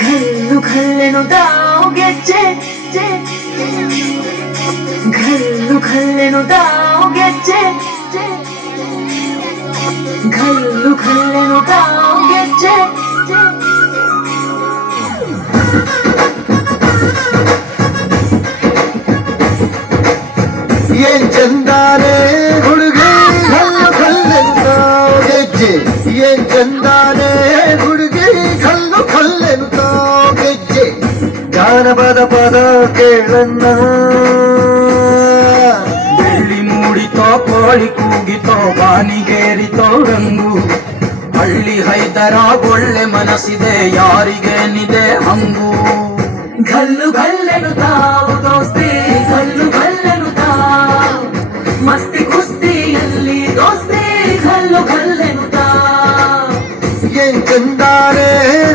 घल्लू घल्लेनुदाव ಗೆಜ್ಜೆ घल्लू घल्लेनुदाव ಗೆಜ್ಜೆ घल्लू घल्लेनुदाव ಗೆಜ್ಜೆ ಏನ್ ಚಂದಾನೆ ಹುಡುಗಿ ಕಲ್ಲು ಕಲ್ಲೆನುತ್ತಾವ್ ಗೆಜ್ಜೆ ಏನ್ ಚಂದಾನೆ ಹುಡುಗಿ ಕಲ್ಲು ಕಲ್ಲೆನುತ್ತಾವ್ ಗೆಜ್ಜೆ ಜಾನಪದ ಪದ ಕೇಳನ್ನ ಬೆಳ್ಳಿ ಮೂಡಿತೋ ಕೋಳಿ ಕೂಗಿತೋ ಬಾನಿಗೇರಿತೋ ರಂಗು ಹಳ್ಳಿ ಹೈದರ ಒಳ್ಳೆ ಮನಸ್ಸಿದೆ ಯಾರಿಗೇನಿದೆ ಹಂಗು घल्लू घल्लेनुदाव ದೋಸ್ತಿ घल्लू घल्लेनुदाव ಮಸ್ತಿ ಕುಸ್ತಿಯಲ್ಲಿ ದೋಸ್ತಿ घल्लू घल्लेनुदाव ಏನ್ ಚಂದಾನೆ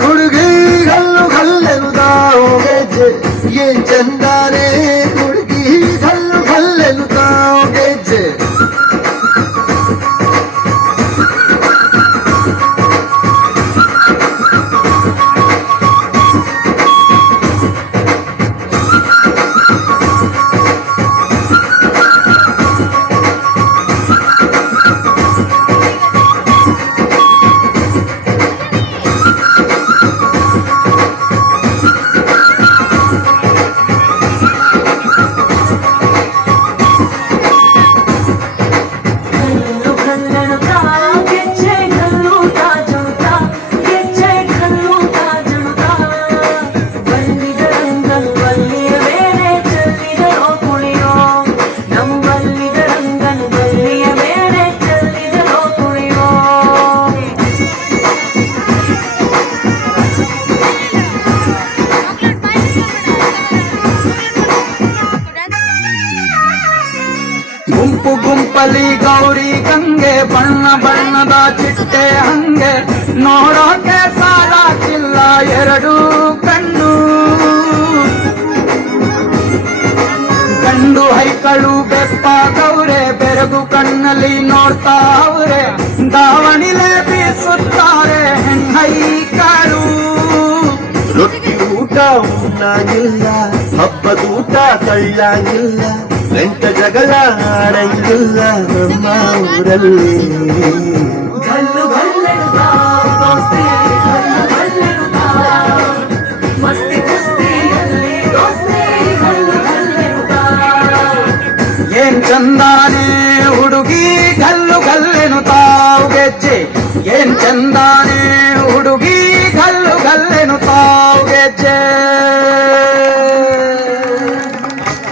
ಹುಡುಗಿ ಕಲ್ಲು ಕಲ್ಲೆನುತ್ತಾವ್ ಗೆಜ್ಜೆ ಏನ್ ಚಂದಾನೆ ಹುಡುಗಿ ಕಲ್ಲು ಕಲ್ಲೆನುತ್ತಾವ್ ಗೆಜ್ಜೆ घल्लू घल्लेनुदाव ಗೆಜ್ಜೆ घल्लूता जुड़ता ಗೆಜ್ಜೆ घल्लूता जुड़ता ಬಲ್ಲಿದರಂಗಲ್ ಬಲ್ಲಿಯ ಮೇಲೆ ಚೆಲ್ಲಿದರೋ ಕುಣಿಯೋ ನಮ್ ಬಲ್ಲಿದರಂಗಲ್ ಬಲ್ಲಿಯ ಮೇಲೆ ಚೆಲ್ಲಿದರೋ ಕುಣಿಯೋ ಗುಂಪು ಗುಂಪಲಿ ಗೌರಿ ಗಂಗೆ ಬಣ್ಣ ಬಣ್ಣದ ಚಿಟ್ಟೆ ಹಂಗೆ ನೋಡೋಕೆ ಸಾಲಾಕಿಲ್ಲ ಎರಡು ಕಣ್ಣು ಗಂಡು ಹೈಕಳು ಬೆಪ್ಪಾಗವ್ರೆ ಬೆರಗು ಕಣ್ಣಲ್ಲಿ ನೋಡ್ತಾ ಅವ್ರೆ ದಾವಣಿಲೆ ಬೀಸುತ್ತಾರೆ ಹೆಣ್ಣೈಕಳು ರೊಟ್ಟಿ ಊಟ ಉಣ್ಣಾಗಿಲ್ಲ ಹಬ್ಬದೂಟ ತಳ್ಳಾಗಿಲ್ಲ ಗಂಟ ಜಗಳ ಆಡಂಗಿಲ್ಲ ನಮ್ಮ ಊರಲ್ಲಿ घल्लू घल्लेनुदाव ದೋಸ್ತಿ घल्लू घल्लेनुदाव ಮಸ್ತಿ ಕುಸ್ತಿಯಲ್ಲಿ ದೋಸ್ತಿ घल्लू घल्लेनुदाव ಏನ್ ಚಂದಾನೆ ಹುಡುಗಿ ಗಲ್ಲು ಗಲ್ಲೆನುತ್ತಾವ್ ಗೆಜ್ಜೆ ಏನ್ ಚಂದಾನೆ ಹುಡುಗಿ ಗಲ್ಲು ಗಲ್ಲೆನುತ್ತಾವ್ ಗೆಜ್ಜೆ